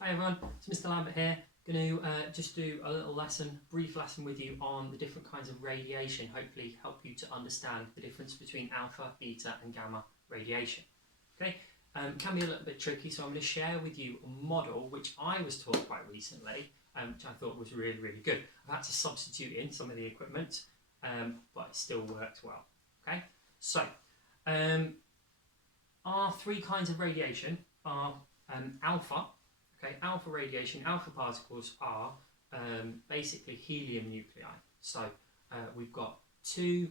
Hi everyone, it's Mr. Lambert here. Going to just do a little brief lesson with you on the different kinds of radiation, hopefully help you to understand the difference between alpha, beta and gamma radiation. Okay, can be a little bit tricky, so I'm going to share with you a model which I was taught quite recently, which I thought was really, really good. I've had to substitute in some of the equipment, but it still worked well. Okay, so our three kinds of radiation are alpha. Okay, alpha radiation, alpha particles are basically helium nuclei. So we've got 2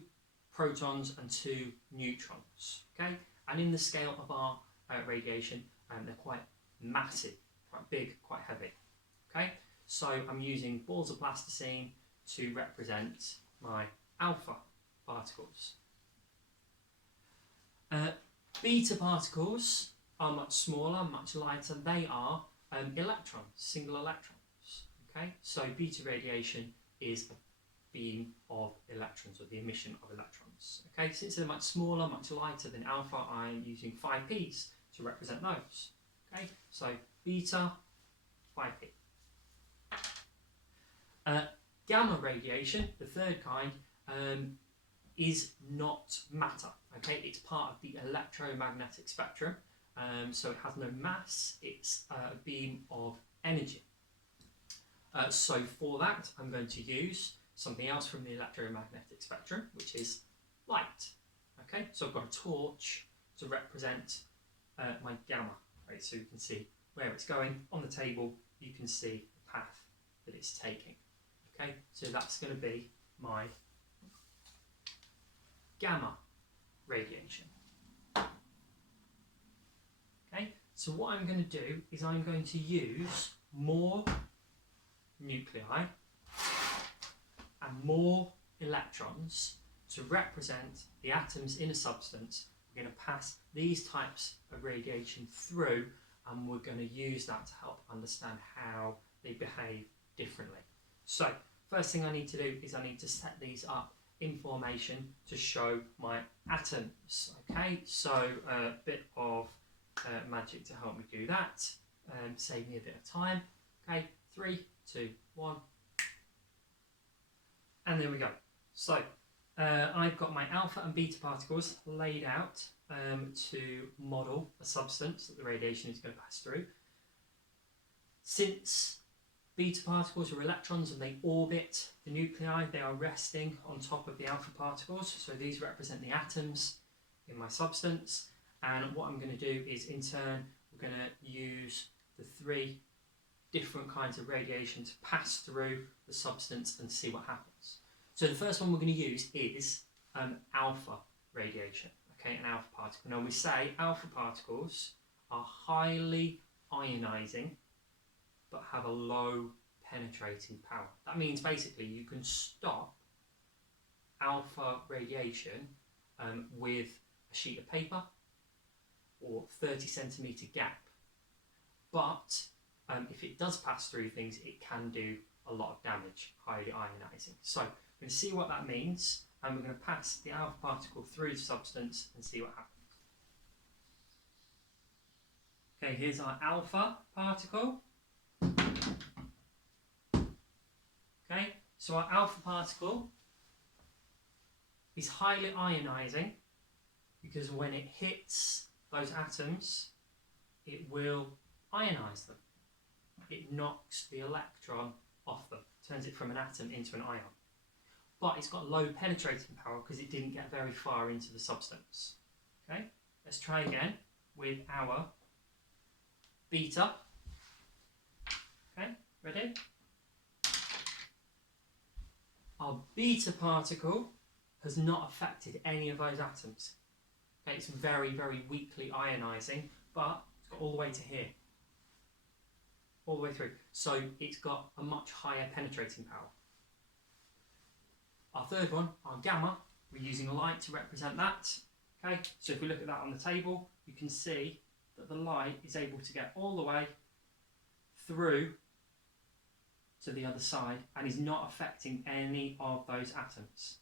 protons and 2 neutrons. Okay, and in the scale of our radiation, they're quite massive, quite big, quite heavy. Okay, so I'm using balls of plasticine to represent my alpha particles. Beta particles are much smaller, much lighter. They are electrons, single electrons. Okay, so beta radiation is a beam of electrons, or the emission of electrons. Okay, since they're much smaller, much lighter than alpha, I'm using 5p's to represent those. Okay, so beta, 5p. Gamma radiation, the third kind, is not matter. Okay, it's part of the electromagnetic spectrum. So it has no mass, it's a beam of energy. So for that, I'm going to use something else from the electromagnetic spectrum, which is light. Okay, so I've got a torch to represent my gamma. Right, so you can see where it's going. On the table, you can see the path that it's taking. Okay, so that's going to be my gamma radiation. Okay, so what I'm going to do is I'm going to use more nuclei and more electrons to represent the atoms in a substance. We're going to pass these types of radiation through, and we're going to use that to help understand how they behave differently. So first thing I need to do is I need to set these up in formation to show my atoms. Okay, so a bit of magic to help me do that, save me a bit of time. Okay, 3, 2, 1, and there we go. So I've got my alpha and beta particles laid out to model a substance that the radiation is going to pass through. Since beta particles are electrons and they orbit the nuclei, they are resting on top of the alpha particles, so these represent the atoms in my substance. And what I'm going to do is, in turn, we're going to use the 3 different kinds of radiation to pass through the substance and see what happens. So the first one we're going to use is alpha radiation, okay, an alpha particle. Now we say alpha particles are highly ionizing but have a low penetrating power. That means basically you can stop alpha radiation with a sheet of paper or 30 centimetre gap, but if it does pass through things, it can do a lot of damage, highly ionizing. So we're going to see what that means, and we're going to pass the alpha particle through the substance and see what happens. Okay, here's our alpha particle. Okay, so our alpha particle is highly ionizing because when it hits those atoms, it will ionize them. It knocks the electron off them, turns it from an atom into an ion. But it's got low penetrating power because it didn't get very far into the substance. Okay, let's try again with our beta. Okay, ready? Our beta particle has not affected any of those atoms. Okay, it's very, very weakly ionizing, but it's got all the way to here. All the way through. So it's got a much higher penetrating power. Our third one, our gamma, we're using light to represent that. Okay, so if we look at that on the table, you can see that the light is able to get all the way through to the other side and is not affecting any of those atoms.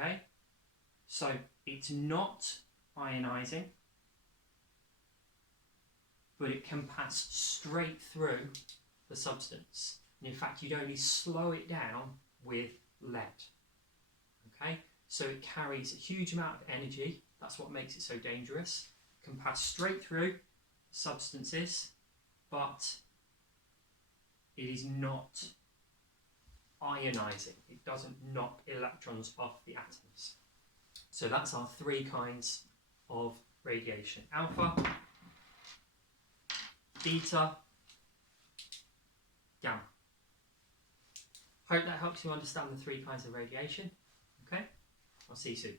Okay, so it's not ionizing, but it can pass straight through the substance. And in fact, you'd only slow it down with lead. Okay, so it carries a huge amount of energy. That's what makes it so dangerous. It can pass straight through substances, but it is not ionizing. It doesn't knock electrons off the atoms. So that's our three kinds of radiation: alpha, beta, gamma. Hope that helps you understand the three kinds of radiation. Okay, I'll see you soon.